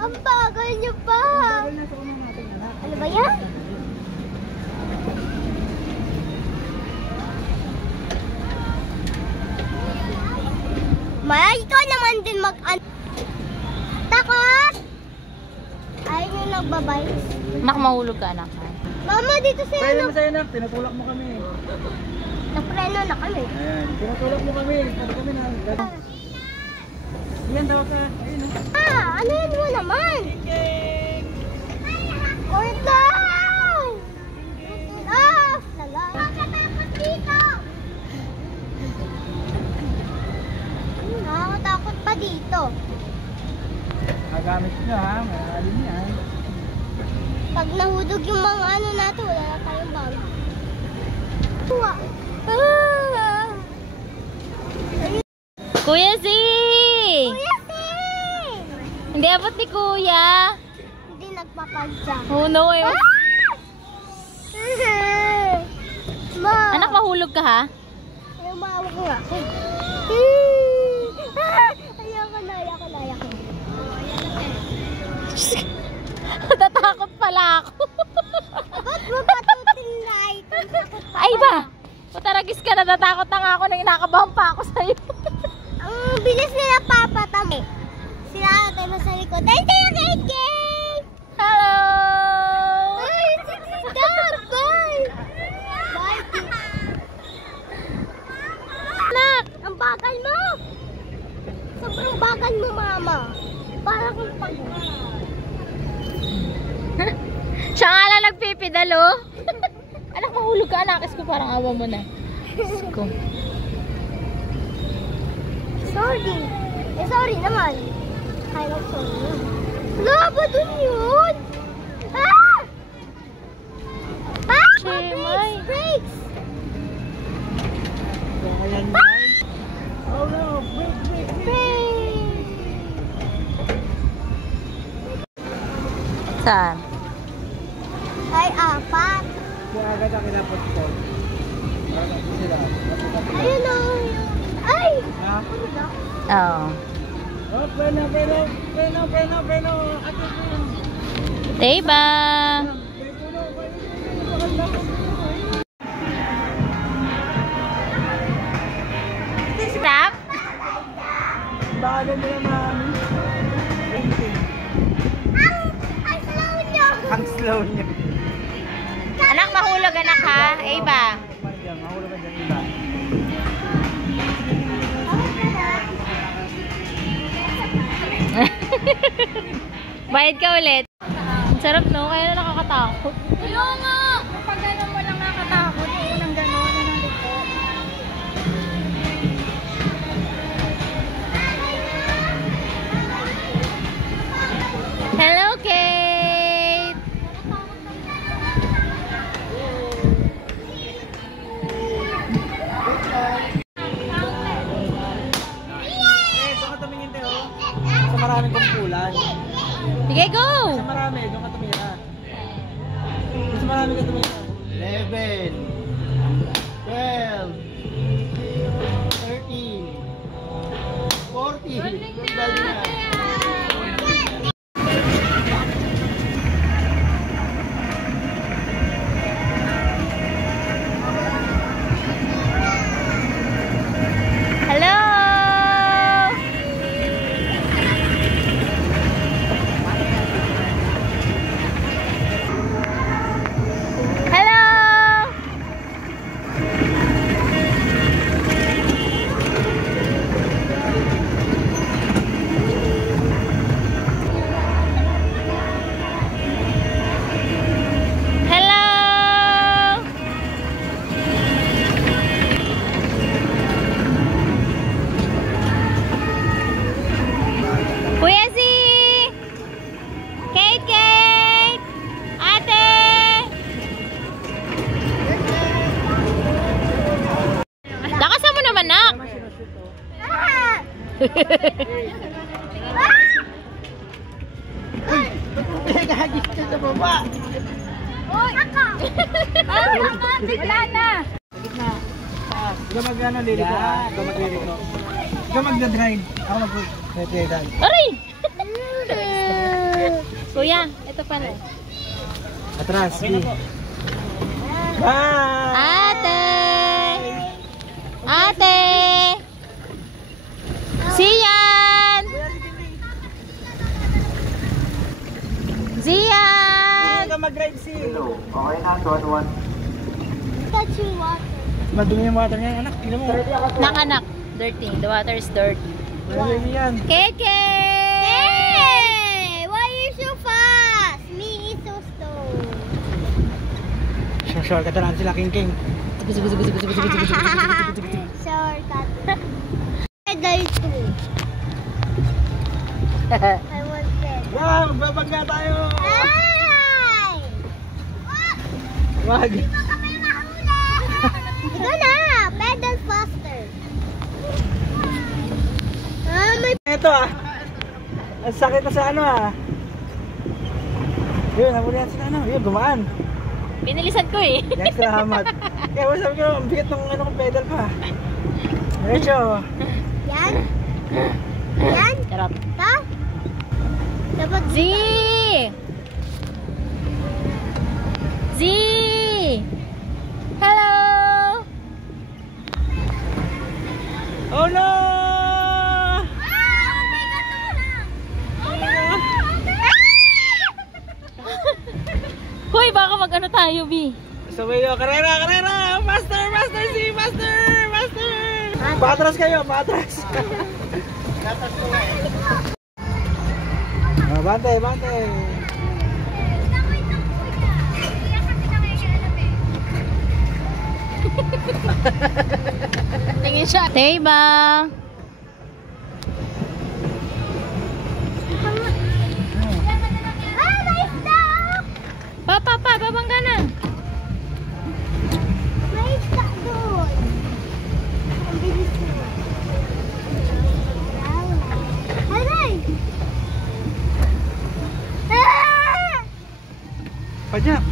Ang bagal niyo pa. Bagal na sa una natin. Ano ba yan? Maya, ikaw naman din takot! Ayaw niyo nagbabay. Anak, mahulog ka, anak. Mama, dito sa'yo. Pwede mo sa'yo na, tinutulak mo kami. Napreno na kami. Ayan, tinutulak mo kami. Sabi kami na. Yan daw ka. Ayun. Ano yun mo naman? Or down! Off! Nakakatakot dito! Nakakatakot pa dito. Nagamit nyo ha, mahalin yan. Pag nahudog yung mga ano natin, wala na tayong bag. Kuya Z! Kuya C! Hindi abot ni Kuya. Hindi nagpapadya. Oh no eh. Ma! Anak, mahulog ka ha? Ayaw maawag nga ako. Ayoko na. Natatakot pala ako. Ba't mo patutinay? Ay ba? Pataragis ka, natatakot na nga ako nang inakabahan pa ako sa'yo. Ang bilis nila papatami. Sila ate mo sa likod. Ay, tayo kay! Hello! Ay, si Tita! Bye! Bye, Tita! Anak! Ang bagal mo! Sobrang bagal mo, Mama. Para kung pag... Siya nga lang nagpipidalo. Anak, mahulog ka, anakis ko, parang awa mo na. Diyos ko. Sorry. Sorry naman. Kaya lang sorry. Wala ba dun yun? Ah! Chimay. Brakes! Ayan guys. Oh no, break. Brakes! Saan? Ay, apat. Kung agad ang kinapot ko. Sila. Ayun o. Ay! Ha? Ano na? Oo. Oh, preno. Ate, preno. Diba? Stop? Bagal nila mami. Ang slow niyo! Ang slow niya. Anak, mahulog anak ha? Eva. Mahulog ka dyan, iba. Bayad ka ulit. Ang sarap no? Kaya na nakakatakot. Ayaw nga! Kapag gano'n mo lang nakakatakot, yung unang gano'n, yun ang liko. Hello, Kate! Doon ka tumingin tayo. Sa maraming kumpulan. Sige, go! Sa marami, doon ka tumira. Sa marami ka tumira. 11 12 13 14 Dali na. Hello! Hello! Hello! Kuya Z! Kate! Ate! Lakasan mo naman, nak! Ah! Gagis ka sa baba. Oy! Ako! Wala na! Sa gitna. Taas. Ikaw mag-ano, liliko ha? Ikaw mag-liliko. Ikaw mag-drive. Ako mag-drive. Aray! Kuya, ito pala. Atras. Bye! Ate! Ate! Zian! Zian! Hindi ka mag-drive si. Touch your water. Madumi yung water niya, anak. Tingnan mo. Nak-anak. Dirty. The water is dirty. Madumi yan. Keke! Hey! Why are you so fast? Me is so slow. Shortcut na lang sila, King King. Shortcut. Pedal 2. I want pedal. Wow, magbabagga tayo. Ay! Wag. Ikaw na! Pedal faster. May Ito ang sakit na sa ano Yun, nabulihan sila Yun, gumaan. Pinilisan ko eh. Yan, salamat. Kaya wala sabi ko, ang bigat ng kong pedal pa. Diretso. Yan. Yan. Charot. Ta? Dapat Z! Z! Hello! Oh no! Hoy, baka mag-ano tayo, B? Sabay yun, karera! Master! Patras kayo, patras! Bante! Tingin siya. Teba! Pa, babangga na. may isda doon. Ang bilis mo. Aray! Ah! Padyak!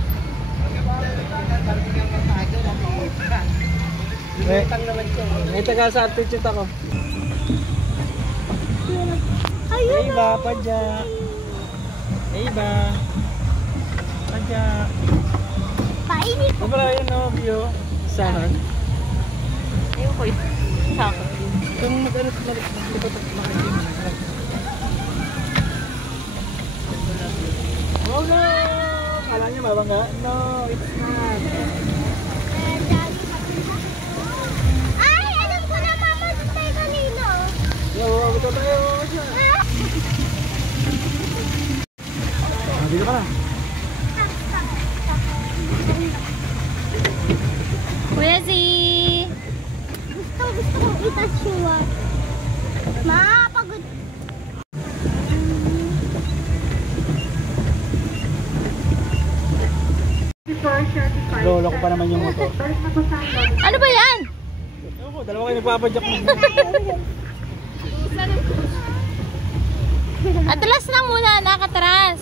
May taga-substitute ako. Ayun Hey ba, padyak! Padyak! Painit. Wala yun view. Saan? Ayun ko yun. Sako. Kung mag-ano Oh no! Kala niyo mabangga? No, it's not. Ay, alam ko na mama doon tayo kanino. Yo, ito tayo. Dito ka na. Kuya Z! Gusto ko i-touch yung water. Pagod. Lolo ko pa naman yung motor. Ano ba yan? Ako, dalawa kayo nagpapadyak mo. Atlas lang muna, nakatras.